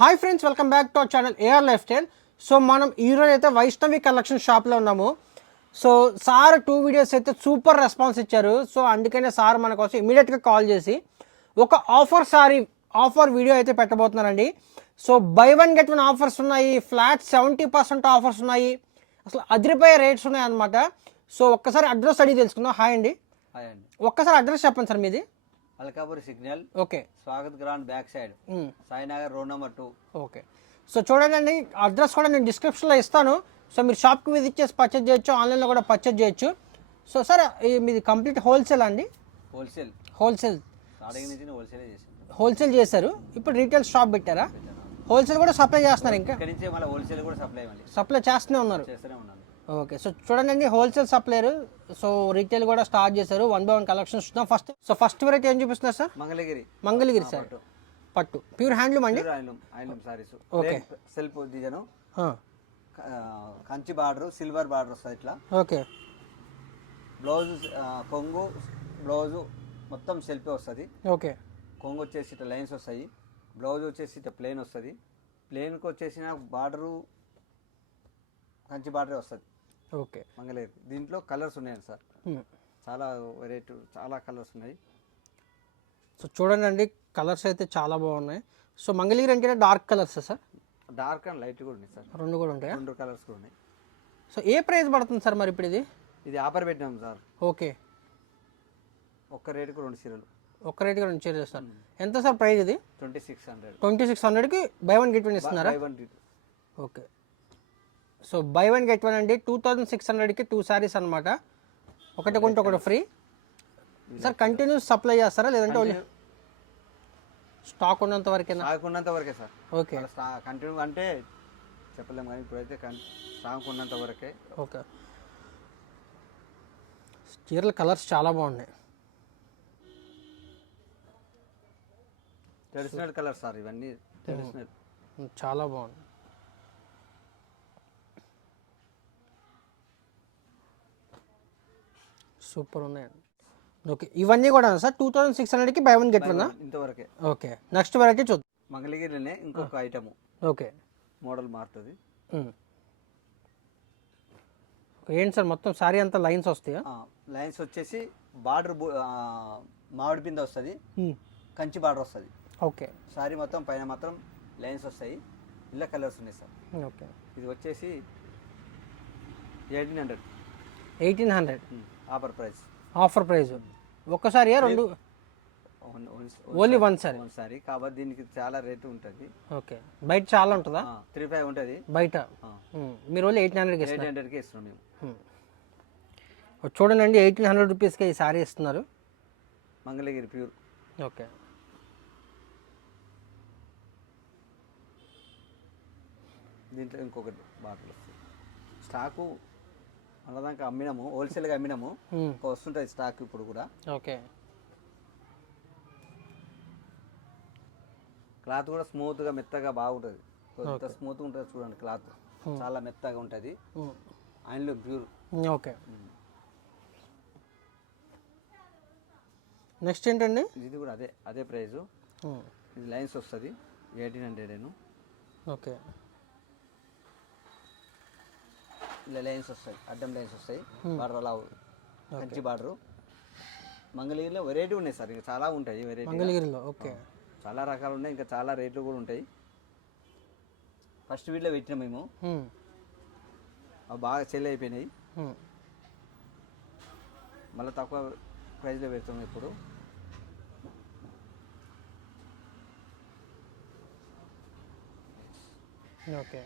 Hi friends welcome back to our channel AR lifestyle so మనం ఈరోజు అయితే Vaishnavi collection షాప్లో ఉన్నాము. సో సార్ టూ వీడియోస్ అయితే సూపర్ రెస్పాన్స్ ఇచ్చారు. సో అందుకనే సార్ మన కోసం ఇమీడియట్గా కాల్ చేసి ఒక ఆఫర్ సారీ ఆఫర్ వీడియో అయితే పెట్టబోతున్నారండి. So buy one get one offers ఉన్నాయి ఫ్లాట్ సెవెంటీ పర్సెంట్ ఆఫర్స్ ఉన్నాయి. అసలు అదిరిపోయే రేట్స్ ఉన్నాయి అనమాట సో ఒక్కసారి అడ్రస్ అడిగి తెలుసుకుందాం. హాయ్ అండి. హాయ్ అండి. ఒక్కసారి అడ్రస్ చెప్పండి సార్ మీది. Alkapur signal. Okay. Swagath grand back side. Sainagar road number two. Okay. So చూడండి అడ్రస్ కూడా నేను డిస్క్రిప్షన్లో ఇస్తాను. సో మీరు షాప్కి విజిట్ చేసి పర్చేజ్ చేయొచ్చు ఆన్లైన్లో కూడా పర్చేజ్ చేయొచ్చు. సో సార్ మీది కంప్లీట్ హోల్సేల్ అండి? హోల్సేల్ హోల్సేల్ హోల్సేల్ చేశారు. ఇప్పుడు రీటైల్ షాప్ పెట్టారా? హోల్సేల్ కూడా సప్లై చేస్తున్నారు ఇంకా? హోల్సేల్ కూడా సప్లై సప్లై చేస్తూనే ఉన్నారు. ఓకే. సో చూడండి హోల్సేల్ సప్లైర్ సో రీటైల్ కూడా స్టార్ట్ చేశారు. వన్ బై వన్ కలెక్షన్స్ చూద్దాం. ఫస్ట్ సో ఫస్ట్ వెరైటీ ఏం చూపిస్తున్నారు సార్? మంగళగిరి. మంగళగిరి సార్. పట్టు. ప్యూర్ హ్యాండ్లూమ్ అండి? Saris. Okay. Self design. Kanchi border silver border వస్తుంది ఇట్లా. ఓకే. బ్లౌజ్ కొంగు బ్లౌజు మొత్తం సెల్ఫే వస్తుంది. ఓకే. కొంగు వచ్చేసి ఇట్లా లైన్స్ వస్తాయి. బ్లౌజ్ వచ్చేసి ఇట్లా ప్లెయిన్ వస్తుంది. ప్లెయిన్కి వచ్చేసిన బార్డరు కంచి బార్డరే వస్తుంది. ఓకే. మంగళగిరి. దీంట్లో కలర్స్ ఉన్నాయండి సార్. చాలా వెరైటీ చాలా కలర్స్ ఉన్నాయి. సో చూడండి అండి కలర్స్ అయితే చాలా బాగున్నాయి. సో మంగళగిరి అంటే dark colours sir? Dark and light కూడా ఉన్నాయి సార్. రెండు కూడా ఉంటాయా? రెండు కలర్స్ కూడా ఉన్నాయి. సో ఏ ప్రైస్ పడుతుంది సార్ మరి ఇప్పుడు ఇది? ఇది ఆఫర్ పెట్టినాం సార్. ఓకే. ఒక్క రేటుకు రెండు చీరలు. ఒక్క రేట్గా రెండు చీర చేస్తారు ఎంత సార్ ప్రైస్ ఇది? Twenty six hundred. Twenty six హండ్రెడ్కి బై వన్ గెట్ వన్ ఇస్తున్నారా? Five hundred okay. So buy one get one అండి. టూ థౌజండ్ సిక్స్ హండ్రెడ్కి టూ శారీస్ అనమాట ఒకటి కొంటే ఒకటి ఫ్రీ సార్ కంటిన్యూస్ సప్లై చేస్తారా? లేదంటే ఓన్లీ స్టాక్ ఉన్నంత వరకేనా? స్టాక్ ఉన్నంత వరకే సార్ ఓకే కంటిన్యూ అంటే చెప్పలేము కానీ ఇప్పుడైతే స్టాక్ ఉన్నంత వరకే. ఓకే చీరల కలర్స్ చాలా బాగున్నాయి. ట్రెడిషనల్ కలర్ సార్ ఇవన్నీ ట్రెడిషనల్ చాలా బాగుంది సూపర్ ఉన్నాయండి ఓకే ఇవన్నీ కూడా సార్? టూ థౌజండ్ సిక్స్ హండ్రెడ్కి బై వన్ గెట్ వన్ ఇంతవరకే. ఓకే నెక్స్ట్ వెరైటీ చూద్దాం. మంగళగిరిలోనే ఇంకొక ఐటమ్ ఓకే. మోడల్ మారుతుంది. ఏంటి సార్ మొత్తం శారీ అంతా లైన్స్ వస్తాయా? లైన్స్ వచ్చేసి బార్డర్ మామిడి పింద వస్తుంది. కంచి బార్డర్ వస్తుంది. ఓకే. సారీ మొత్తం పైన మాత్రం లైన్స్ వస్తాయి. ఇలా కలర్స్ ఉన్నాయి సార్. ఓకే. ఇది వచ్చేసి eighteen hundred. Eighteen hundred. Offer price offer price ఒక్కసారియా రెండు ఓన్లీ వన్ సారీ. సారీ. కాబట్టి దీనికి చాలా రేటు ఉంటుంది. ఓకే. బయట చాలా ఉంటుందా? త్రీ ఫైవ్ ఉంటుంది. బయట. మీరు ఓన్లీ ఎయిటీన్ హండ్రెడ్కి ఎయిట్ హండ్రెడ్కి ఇస్తున్నాం మేము. చూడండి ఎయిటీన్ హండ్రెడ్ రూపీస్కి ఈ శారీ ఇస్తున్నారు. మంగళగిరి ప్యూర్. ఓకే. దీంట్లో ఇంకొకటి బాటిల్ వస్తుంది. స్టాకు మనదాకా అమ్మినాము హోల్సేల్గా అమ్మినాము. వస్తుంటుంది స్టాక్ ఇప్పుడు కూడా. ఓకే. క్లాత్ కూడా స్మూత్గా మెత్తగా బాగుంటుంది. కొంత స్మూత్గా ఉంటుంది చూడండి క్లాత్ చాలా మెత్తగా ఉంటుంది. ఆయనలో ప్యూర్ ఓకే. నెక్స్ట్ ఏంటండి? ఇది కూడా అదే అదే ప్రైజు. ఇది లైన్స్ వస్తుంది. ఎయిటీన్ హండ్రెడ్ ఓకే ఇలా లైన్స్ వస్తాయి. అడ్డం లైన్స్ వస్తాయి. బార్డర్ అలా కంచి బార్డరు. మంగళగిరిలో వెరైటీ ఉన్నాయి సార్. ఇంకా చాలా ఉంటాయి వెరైటీ మంగళగిరిలో ఓకే. చాలా రకాలు ఉన్నాయి. ఇంకా చాలా రేట్లు కూడా ఉంటాయి. ఫస్ట్ వీడియోలో పెట్టినాం మేము. అవి బాగా సెల్ అయిపోయినాయి. మళ్ళీ తక్కువ ప్రైస్లో పెడతాం ఇప్పుడు. ఓకే.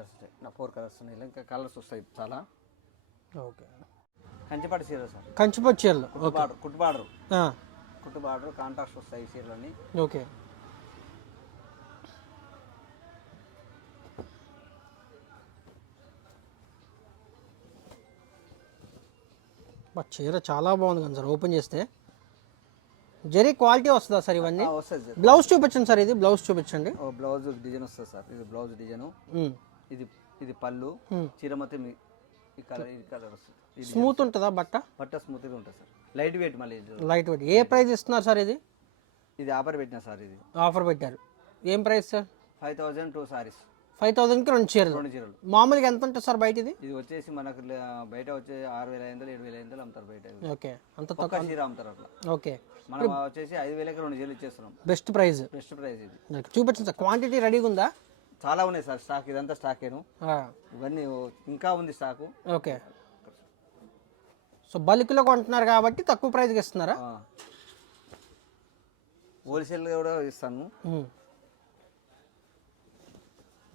కలర్స్ వస్తాయి నా ఫోర్ కలర్స్ ఉన్నాయి. ఇంకా కలర్స్ వస్తాయి చాలా. ఓకే. కంచిపాటు చీర సార్. కంచిపచ్చి చీరలు. బార్డర్ కుట్టు బార్డర్ కుట్టు బార్డర్ కాంట్రాక్ట్ వస్తాయి ఈ చీరలన్నీ. ఓకే. చీర చాలా బాగుంది కదా సార్. ఓపెన్ చేస్తే. జరీ క్వాలిటీ వస్తుందా సార్ ఇవన్నీ? బ్లౌజ్ చూపించండి సార్ ఇది. బ్లౌజ్ చూపించండి. ఓ బ్లౌజ్ డిజైన్ వస్తుంది సార్. ఇది బ్లౌజ్ డిజైన్. ఇది ఇది పళ్ళు. చీర మొత్తం ఈ కలర్ ఈ కలర్ వస్తుంది. స్మూత్ ఉంటుందా బట్ట? పట్ట స్మూత్గా ఉంటుంది సార్. లైట్ వెయిట్ మళ్ళీ. లైట్ వెయిట్ ఏ ప్రైస్ ఇస్తున్నారు సార్ ఇది? ఇది ఆఫర్ పెట్టిన సార్ ఇది. ఆఫర్ పెట్టారు. ఏం price sir? Five thousand two saris five థౌజండ్కి రెండు చీరలు. రెండు చీరలు. మామూలుగా ఎంత ఉంటుంది సార్ బయట ఇది? ఇది వచ్చేసి మనకు బయట వచ్చే ఆరు వేల ఐదు వందలు ఏడు వేల ఐదు వందలు అమ్ముతారు బయట. ఓకే. అంత ఒక్క చీర అమ్ముతారు అట్లా. ఓకే. మనం వచ్చేసి ఐదు వేలకి రెండు చీరలు ఇచ్చేస్తున్నాం. బెస్ట్ ప్రైస్ బెస్ట్ ప్రైస్ ఇది. చూపించండి సార్. క్వాంటిటీ రెడీగా ఉందా? చాలా ఉన్నాయి సార్ స్టాక్ ఇదంతా స్టాకేను ఇవన్నీ ఇంకా ఉంది స్టాకు. ఓకే. సో బల్క్లో కొంటున్నారు కాబట్టి తక్కువ ప్రైస్కి ఇస్తున్నారా? హోల్సేల్ కూడా ఇస్తాను.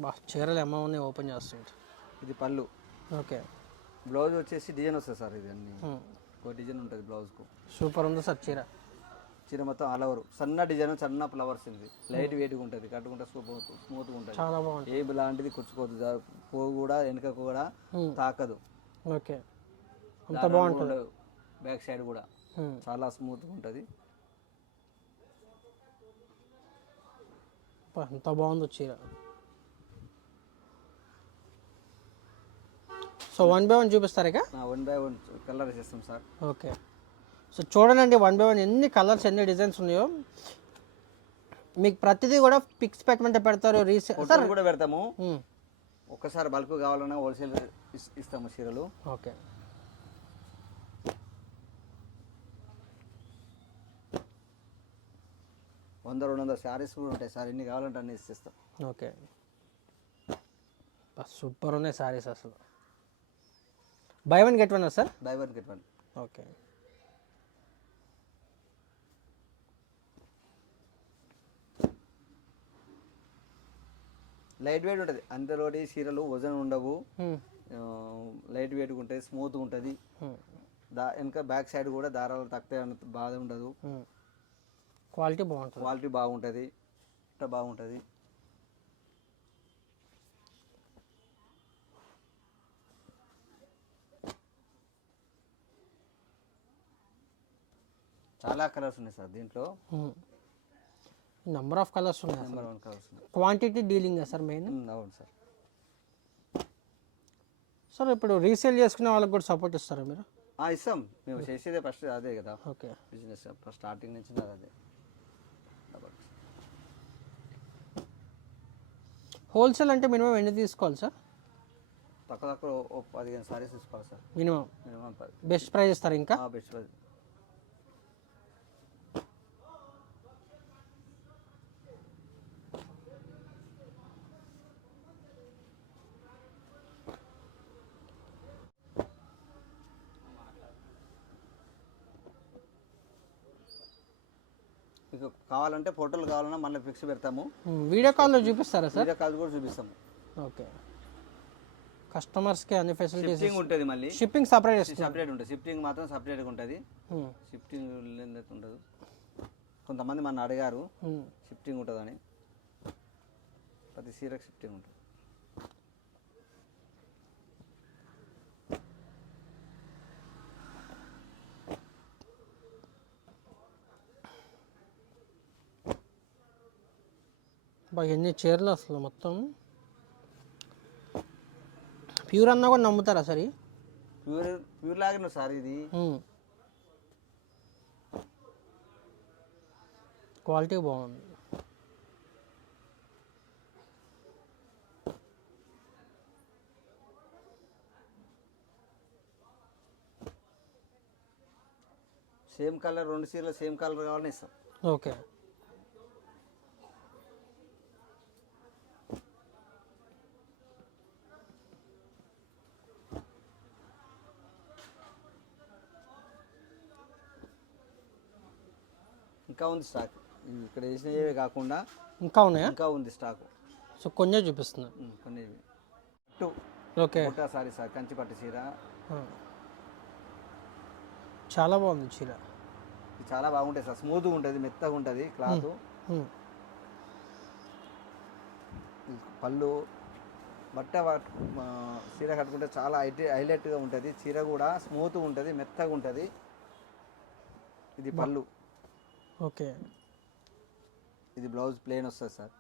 బా చీరలు ఏమో ఉన్నాయి ఓపెన్ చేస్తుంటే. ఇది పళ్ళు. ఓకే. బ్లౌజ్ వచ్చేసి డిజైన్ వస్తుంది సార్ ఇది అన్ని. ఒక డిజైన్ ఉంటుంది బ్లౌజ్కు. సూపర్ ఉంది సార్ చీర. చీర మొత్తం ఆల్ ఓవర్ సన్న డిజైన్ సన్న ఫ్లవర్స్ ఇది. లైట్ వెయిట్గా ఉంటుంది. కట్టుకుంటే స్మూత్గా ఉంటుంది. చాలా బాగుంది ఏ లాంటిది కుచ్చుకోదు. పోగు కూడా వెనుక కూడా Hmm. తాకదు. ఓకే. అంత బాగుంటుంది. బ్యాక్ సైడ్ కూడా. ఉమ్. చాలా స్మూత్గా ఉంటుంది. ఎంత బాగుందో చీర. సో వన్ బై వన్ చూపిస్తారు వన్ బై వన్ కలర్ చేస్తాం సార్ ఓకే. సో చూడండి వన్ బై వన్ ఎన్ని కలర్స్ ఎన్ని డిజైన్స్ ఉన్నాయో. మీకు ప్రతిదీ కూడా పిక్స్ పెట్టమంటే పెడతారు రీసే సార్. ఫోటోలు కూడా పెడతాము. ఒక్కసారి బల్క్ కావాలన్నా హోల్సేల్ ఇస్తాము చీరలు. ఓకే. వంద రెండు వందల శారీస్ కూడా ఉంటాయి సార్. ఎన్ని కావాలంటే అన్ని ఇస్తాం ఓకే. సూపర్ ఉన్నాయి సారీస్ అసలు. Buy one get one sir? Buy one get one. Okay. Light weight ఉంటుంది. అందులోటి చీరలు వజన్ ఉండవు. లైట్ వెయిట్గా ఉంటుంది స్మూత్గా ఉంటుంది. దా వెనక బ్యాక్ సైడ్ కూడా దారాలు తక్కువ బాధ ఉండదు. క్వాలిటీ బాగుంటుంది. క్వాలిటీ బాగుంటుంది. ఇట్లా బాగుంటుంది. చాలా కలర్స్ ఉన్నాయి సార్ దీంట్లో. నెంబర్ ఆఫ్ కలర్స్ ఉన్నాయి నెంబర్ వన్ కలర్స్ ఉన్నాయి. క్వాంటిటీ డీలింగ్ సార్ మెయిన్ అవును సార్. సార్ ఇప్పుడు రీసేల్ చేసుకునే వాళ్ళకి కూడా సపోర్ట్ ఇస్తారా మీరు? ఇస్తాం. మేము చేసేదే ఫస్ట్ అదే కదా. ఓకే. బిజినెస్ స్టార్టింగ్ నుంచి అదే. హోల్సేల్ అంటే మినిమం ఎన్ని తీసుకోవాలి సార్? తక్కువ తక్కువ పదిహేను సారీస్ తీసుకోవాలి sir. Minimum minimum best price ఇస్తారు ఇంకా? బెస్ట్ ప్రైస్ మీకు కావాలంటే ఫోటోలు కావాలన్నా మళ్ళీ ఫిక్స్ పెడతాము. వీడియో కాల్లో చూపిస్తారా సార్? వీడియో కాల్ కూడా చూపిస్తాము. ఓకే. కస్టమర్స్కి అన్ని ఫెసిలిటీస్ షిఫ్టింగ్ ఉంటుంది మళ్ళీ. షిప్పింగ్ సపరేట్ సపరేట్ ఉంటుంది. షిఫ్టింగ్ మాత్రం సపరేట్గా ఉంటుంది. షిఫ్టింగ్ ఉండదు. కొంతమంది మన అడిగారు. షిఫ్టింగ్ ఉంటుందని. ప్రతి సీరకు షిఫ్టింగ్ ఉంటుంది. బాగా ఎన్ని చీరలు అసలు మొత్తం? ప్యూర్ అన్నా కూడా నమ్ముతారా సరే? ప్యూర్ ప్యూర్ లాగిన సార్ ఇది. క్వాలిటీ బాగుంది. సేమ్ కలర్ రెండు సీరలు సేమ్ కలర్ కావాలని ఇస్తాం. ఓకే. ఇంకా ఉంది స్టాక్ ఇక్కడ వేసినవే కాకుండా ఇంకా ఉన్నాయా? ఇంకా ఉంది స్టాక్ సో కొంచెం చూపిస్తున్నా. కొన్ని. Two. Okay. Sorry sir Kanchi పట్టు చీర. చాలా బాగుంది చీర. చాలా బాగుంటుంది సార్. స్మూత్గా ఉంటుంది మెత్తగా ఉంటుంది క్లాత్. పళ్ళు బట్ట చీర కట్టుకుంటే చాలా హైటే హైలైట్గా ఉంటుంది. చీర కూడా స్మూత్గా ఉంటుంది మెత్తగా ఉంటుంది. ఇది పళ్ళు. ఓకే. ఇది బ్లౌజ్ ప్లెయిన్ వస్తుంది సార్.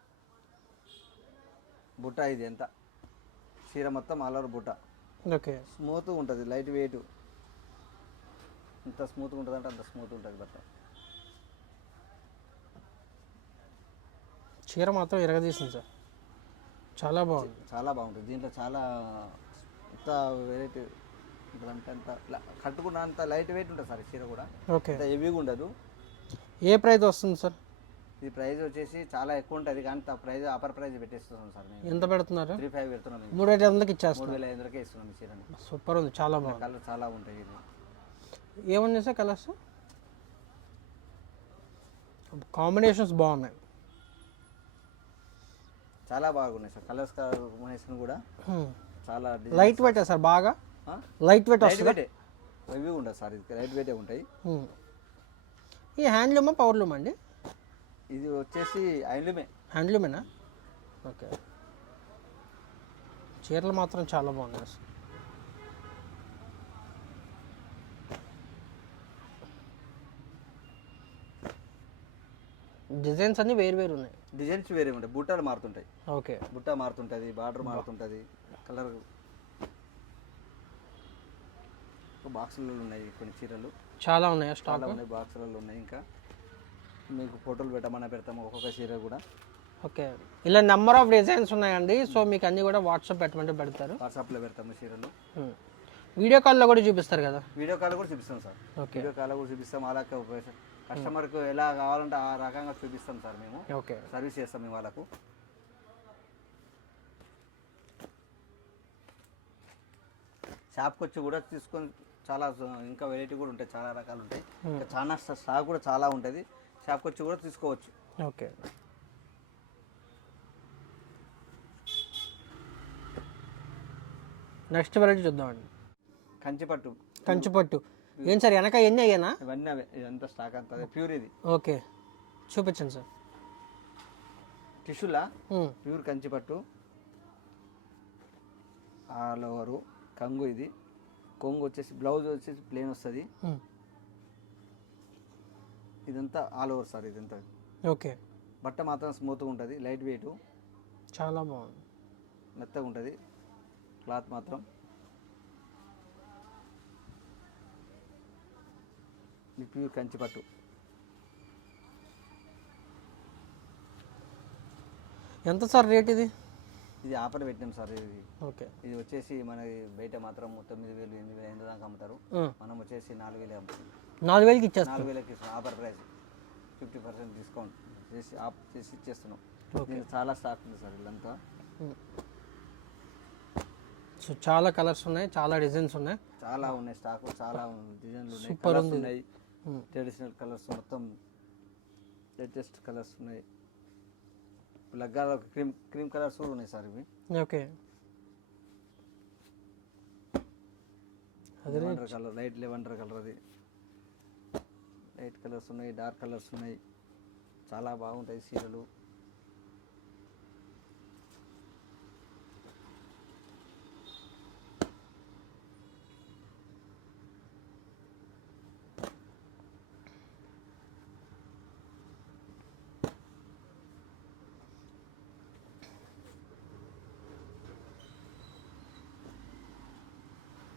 బుట్ట ఇది ఎంత? చీర మొత్తం ఆల్ ఓవర్ బుట్ట. ఓకే. స్మూత్ ఉంటుంది లైట్ వెయిట్ ఎంత స్మూత్గా ఉంటుంది అంటే అంత స్మూత్ ఉంటుంది బట్ట. చీర మాత్రం ఎరగదీసింది సార్. చాలా బాగుంది. చాలా బాగుంటుంది. దీంట్లో చాలా ఎంత వెరైటీ అంటే అంత కట్టుకున్న అంత లైట్ వెయిట్ ఉంటుంది సార్ చీర కూడా. ఓకే. హెవీగా ఉండదు. ఏ ప్రైస్ వస్తుంది సార్? ఈ ప్రైస్ వచ్చేసి చాలా ఎక్కువ ఉంటుంది కానీ ప్రైస్ అపర్ ప్రైస్ పెట్టేస్తున్నాం సార్ మేము. ఎంత పెడుతున్నారు? త్రీ ఫైవ్ పెడుతున్నాం. మూడు ఐదు వందలకి మూడు ఇచ్చేస్తున్నారు వేల ఐదు వందలకే ఇస్తున్నాం ఈ చీరని. సూపర్ ఉంది చాలా బాగుంది. కలర్ చాలా ఉంటాయి ఇది. ఏముంది సార్ కలర్స్? కాంబినేషన్స్ బాగున్నాయి. చాలా బాగున్నాయి సార్ కలర్స్ కాంబినేషన్ కూడా చాలా లైట్ వెయిట్ సార్ బాగా? లైట్ వెయిట్ లైట్ వస్తుంది వెయిటే హెవీ ఉండదు సార్ ఇది లైట్ వెయిటే ఉంటాయి. ఈ హ్యాండ్లూమా పవర్లూమ్ అండి? ఇది వచ్చేసి ఐన్లుమే హ్యాండ్లూమేనా? ఓకే. చీరలు మాత్రం చాలా బాగున్నాయి సార్ డిజైన్స్ అన్నీ వేరు వేరు ఉన్నాయి. డిజైన్స్ వేరే ఉంటాయి. బుట్టాలు మారుతుంటాయి. ఓకే. బుట్ట మారుతుంటుంది బార్డర్ మారుతుంటుంది కలర్ బాక్సులలో ఉన్నాయి కొన్ని చీరలు. చాలా ఉన్నాయా స్టాక్? ఉన్నాయి బాక్సులలో ఉన్నాయి ఇంకా. మీకు ఫోటోలు పెట్టమన్నా పెడతాము ఒక్కొక్క చీర కూడా. ఓకే. ఇలా నెంబర్ ఆఫ్ డిజైన్స్ ఉన్నాయండి. సో మీకు అన్నీ కూడా వాట్సాప్ పెట్టమంటే పెడతారు. వాట్సాప్లో పెడతాము చీరలు. వీడియో కాల్లో కూడా చూపిస్తారు కదా? వీడియో కాల్ కూడా చూపిస్తాం సార్. ఓకే. వీడియో కాల్ కూడా చూపిస్తాం. అలా కస్టమర్కు ఎలా కావాలంటే ఆ రకంగా చూపిస్తాం సార్ మేము. ఓకే. సర్వీస్ చేస్తాం మేము వాళ్ళకు. షాప్కి వచ్చి కూడా తీసుకొని చాలా ఇంకా వెరైటీ కూడా ఉంటాయి చాలా రకాలు ఉంటాయి. ఇంకా చాలా స్టా- స్టాక్ కూడా చాలా ఉంటుంది. షాప్కి వచ్చి కూడా తీసుకోవచ్చు. ఓకే. నెక్స్ట్ వెరైటీ చూద్దామండి. కంచిపట్టు. కంచిపట్టు. ఏం సార్ వెనక ఎన్ని అయ్యానా? ఇవన్నీ అవే ఇదంతా స్టాక్ అంతా ప్యూర్ ఇది. ఓకే. చూపించండి సార్. టిష్యూలా? ప్యూర్ కంచిపట్టు. ఆల్ ఓవరు కంగు ఇది. కొంగు వచ్చేసి బ్లౌజ్ వచ్చేసి ప్లేన్ వస్తుంది. ఇదంతా ఆల్ ఓవర్ సార్ ఇదంతా. ఓకే. బట్ట మాత్రం స్మూత్గా ఉంటుంది లైట్ వెయిట్ చాలా బాగుంది. మెత్తగా ఉంటుంది క్లాత్ మాత్రం. ఇది ప్యూర్ కంచి పట్టు. ఎంత సార్ రేట్ ఇది? ఇది ఆఫర్ పెట్టినాం సార్ ఇది. ఓకే. ఇది వచ్చేసి మనకి బయట మాత్రం తొమ్మిది వేలు ఎనిమిది వేలు ఎనిమిది దాకా అమ్ముతారు మనం వచ్చేసి నాలుగు వేలు అమ్ముతాం. నాలుగు వేలకి ఇచ్చేస్తాను నాలుగు వేలకి ఇస్తున్నాం offer price. Fifty percent discount చేసి ఆఫ్ చేసి ఇచ్చేస్తున్నాం. ఓకే. దీనికి చాలా స్టాక్ ఉంది సార్ ఇదంతా సో చాలా కలర్స్ ఉన్నాయి చాలా డిజైన్స్ ఉన్నాయి. చాలా ఉన్నాయి స్టాక్ చాలా డిజైన్లు ఉన్నాయి ఉంది. ఉన్నాయి. ట్రెడిషనల్ కలర్స్ మొత్తం లేటెస్ట్ కలర్స్ ఉన్నాయి. లగ్గాల క్రీమ్ క్రీమ్ కలర్స్ కూడా ఉన్నాయి సార్ ఇవి. Okay. Lavender colour light lavender colour అది. లైట్ కలర్స్ ఉన్నాయి డార్క్ కలర్స్ ఉన్నాయి. చాలా బాగుంటాయి చీరలు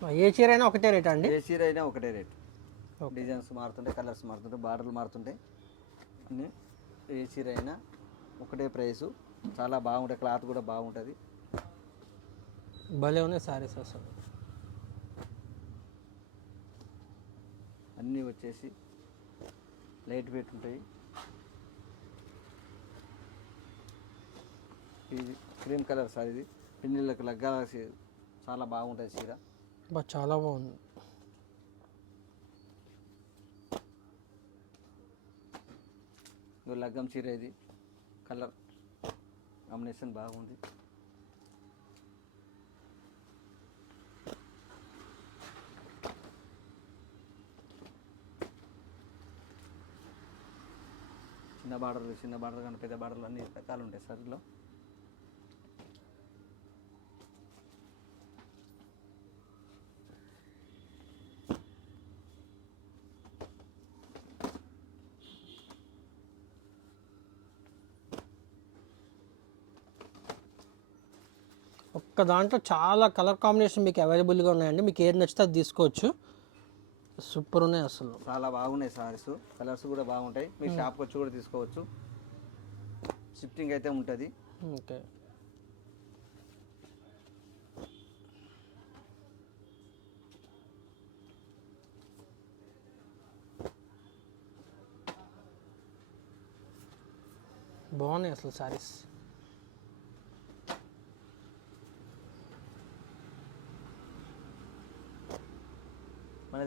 ఏ చీర అయినా ఒకటే రేట్ అండి? ఏ చీర అయినా ఒకటే రేట్. డిజైన్స్ మారుతుంటాయి కలర్స్ మారుతుంటాయి బార్డర్లు మారుతుంటాయి. అన్నీ ఏ చీర అయినా ఒకటే ప్రైసు. చాలా బాగుంటాయి క్లాత్ కూడా బాగుంటుంది. భలే ఉన్నాయి సారీస్ అసలు. అన్నీ వచ్చేసి లైట్ వెయిట్ ఉంటాయి. ఇది క్రీమ్ కలర్ సార్ ఇది పిన్నిళ్ళకి లగ్గాల చాలా బాగుంటుంది చీర. బా చాలా బాగుంది. ఇది లగ్గం చీర ఇది. కలర్ కాంబినేషన్ బాగుంది. చిన్న బార్డర్లు చిన్న బార్డర్ కానీ పెద్ద బార్డర్లు అన్ని రకాలు ఉంటాయి సార్ ఇందులో. ఒక్క దాంట్లో చాలా కలర్ కాంబినేషన్ మీకు అవైలబుల్గా ఉన్నాయండి. మీకు ఏది నచ్చితే అది తీసుకోవచ్చు. సూపర్ ఉన్నాయి అసలు. చాలా బాగున్నాయి సారీస్. కలర్స్ కూడా బాగుంటాయి. మీ షాప్కి వచ్చి కూడా తీసుకోవచ్చు. షిఫ్టింగ్ అయితే ఉంటుంది. ఓకే. బాగున్నాయి అసలు సారీస్.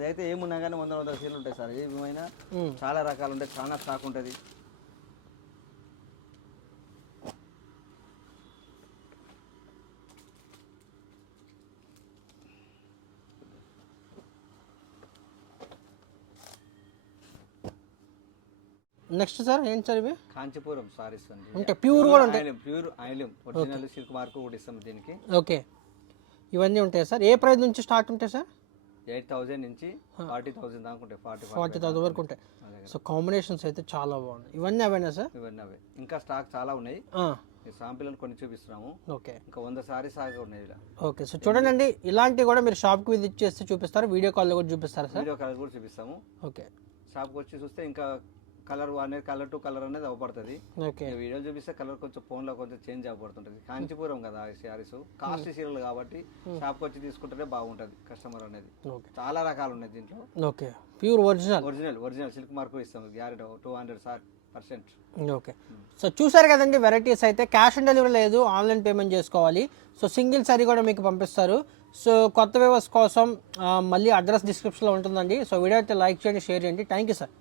మనది అయితే ఏమున్నా కానీ వందల వందల సీట్లు ఉంటాయి సార్. ఏమైనా చాలా రకాలు ఉంటాయి చాలా స్టాక్ ఉంటుంది. నెక్స్ట్ సార్ ఏంటి సార్ ఇవి? కాంచీపురం సారీస్ అండి ఉంటాయి ప్యూర్ కూడా ఉంటాయి. ప్యూర్ ఆయిలం ఒరిజినల్ సిల్క్ మార్క్ కూడా ఇస్తాం దీనికి. ఓకే. ఇవన్నీ ఉంటాయి సార్? ఏ ప్రైస్ నుంచి స్టార్ట్ ఉంటాయి సార్? ఎయిట్ థౌజండ్ నుంచి ఫార్టీ థౌసండ్ దాకా ఉంటాయి ఫార్టీ ఫార్టీ థౌసండ్ వరకు ఉంటాయి. సో కాంబినేషన్స్ అయితే చాలా బాగున్నాయి. ఇవన్నీ అవేనా సార్? ఇవన్నీ అవే. ఇంకా స్టాక్ చాలా ఉన్నాయి. శాంపిల్ కొన్ని చూపిస్తున్నాము. ఓకే. ఇంకా వంద సారీస్ ఆగి ఉన్నాయి ఇలా. ఓకే. సో చూడండి ఇలాంటివి కూడా మీరు షాప్కి విజిట్ చేస్తే చూపిస్తారు వీడియో కాల్లో కూడా చూపిస్తారు సార్? వీడియో కలర్ కూడా చూపిస్తాము. ఓకే. షాప్కి వచ్చి చూస్తే ఇంకా కలర్ అనేది కలర్ టు కలర్ అనేది అవపడుతుంది వీడియో చూపిస్తే కలర్ కొంచెం ఫోన్లో కొంచెం చేంజ్ అవబడుతుంటుంది కాంచీపురం కదా ఈ శారీస్. కాస్ట్ సీరియల్ కాబట్టి షాప్కి వచ్చి తీసుకుంటేనే బాగుంటుంది కస్టమర్ అనేది. ఓకే. చాలా రకాలు ఉన్నాయి దీంట్లో. Okay. Pure original original original silk mark ఇస్తాం. Guarantee two hundred sir percent okay. So చూసారు కదండి వెరైటీస్ అయితే. క్యాష్ ఆన్ డెలివరీ లేదు ఆన్లైన్ పేమెంట్ చేసుకోవాలి. సో సింగిల్ సారీ కూడా మీకు పంపిస్తారు. సో కొత్త వ్యూవర్స్ కోసం మళ్ళీ అడ్రస్ డిస్క్రిప్షన్లో ఉంటుందండి. సో వీడియో అయితే లైక్ చేయండి షేర్ చేయండి. Thank you sir